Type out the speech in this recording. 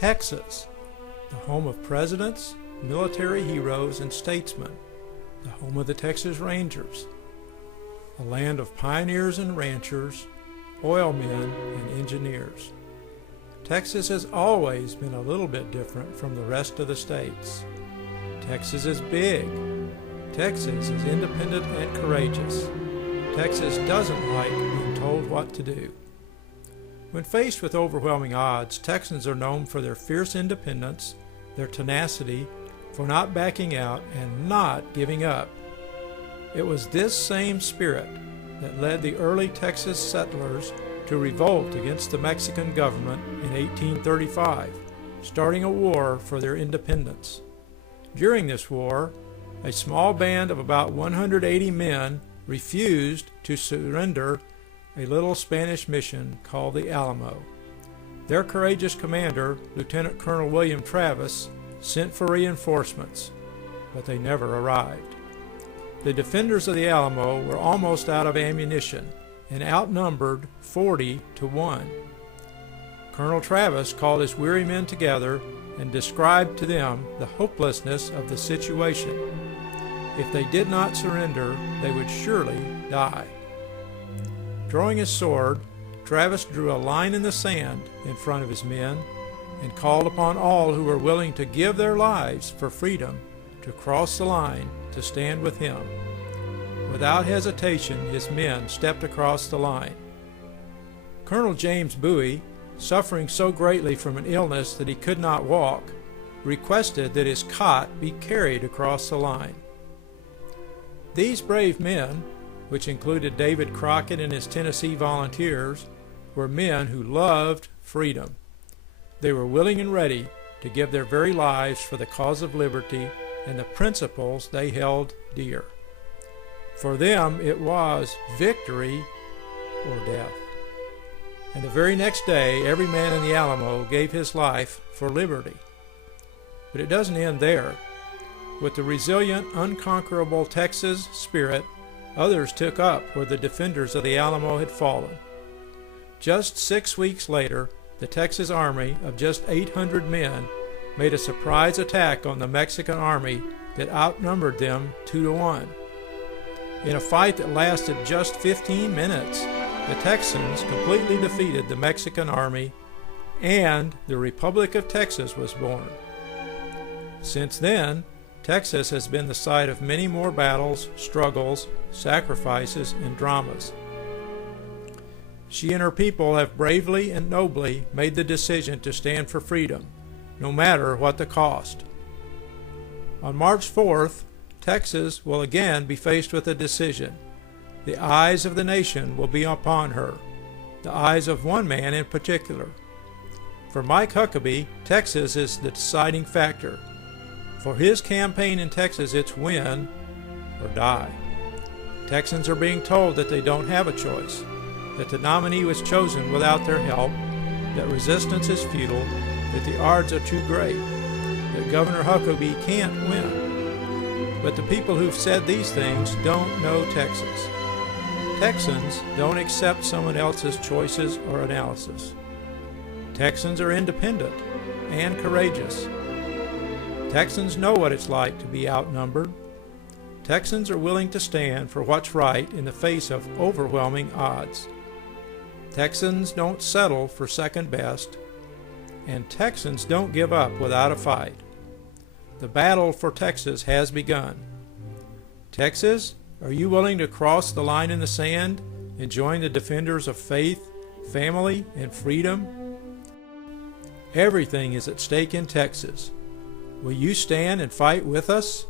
Texas, the home of presidents, military heroes, and statesmen, the home of the Texas Rangers, a land of pioneers and ranchers, oil men and engineers. Texas has always been a little bit different from the rest of the states. Texas is big. Texas is independent and courageous. Texas doesn't like being told what to do. When faced with overwhelming odds, Texans are known for their fierce independence, their tenacity, for not backing out and not giving up. It was this same spirit that led the early Texas settlers to revolt against the Mexican government in 1835, starting a war for their independence. During this war, a small band of about 180 men refused to surrender a little Spanish mission called the Alamo. Their courageous commander, Lieutenant Colonel William Travis, sent for reinforcements, but they never arrived. The defenders of the Alamo were almost out of ammunition and outnumbered 40-1. Colonel Travis called his weary men together and described to them the hopelessness of the situation. If they did not surrender, they would surely die. Drawing his sword, Travis drew a line in the sand in front of his men and called upon all who were willing to give their lives for freedom to cross the line to stand with him. Without hesitation, his men stepped across the line. Colonel James Bowie, suffering so greatly from an illness that he could not walk, requested that his cot be carried across the line. These brave men, which included David Crockett and his Tennessee Volunteers, were men who loved freedom. They were willing and ready to give their very lives for the cause of liberty and the principles they held dear. For them, it was victory or death. And the very next day, every man in the Alamo gave his life for liberty. But it doesn't end there. With the resilient, unconquerable Texas spirit, others took up where the defenders of the Alamo had fallen. Just 6 weeks later, the Texas Army of just 800 men made a surprise attack on the Mexican army that outnumbered them 2-1. In a fight that lasted just 15 minutes, the Texans completely defeated the Mexican army, and the Republic of Texas was born. Since then, Texas has been the site of many more battles, struggles, sacrifices, and dramas. She and her people have bravely and nobly made the decision to stand for freedom, no matter what the cost. On March 4th, Texas will again be faced with a decision. The eyes of the nation will be upon her, the eyes of one man in particular. For Mike Huckabee, Texas is the deciding factor. For his campaign in Texas, it's win or die. Texans are being told that they don't have a choice, that the nominee was chosen without their help, that resistance is futile, that the odds are too great, that Governor Huckabee can't win. But the people who've said these things don't know Texas. Texans don't accept someone else's choices or analysis. Texans are independent and courageous. Texans know what it's like to be outnumbered. Texans are willing to stand for what's right in the face of overwhelming odds. Texans don't settle for second best, and Texans don't give up without a fight. The battle for Texas has begun. Texas, are you willing to cross the line in the sand and join the defenders of faith, family, and freedom? Everything is at stake in Texas. Will you stand and fight with us?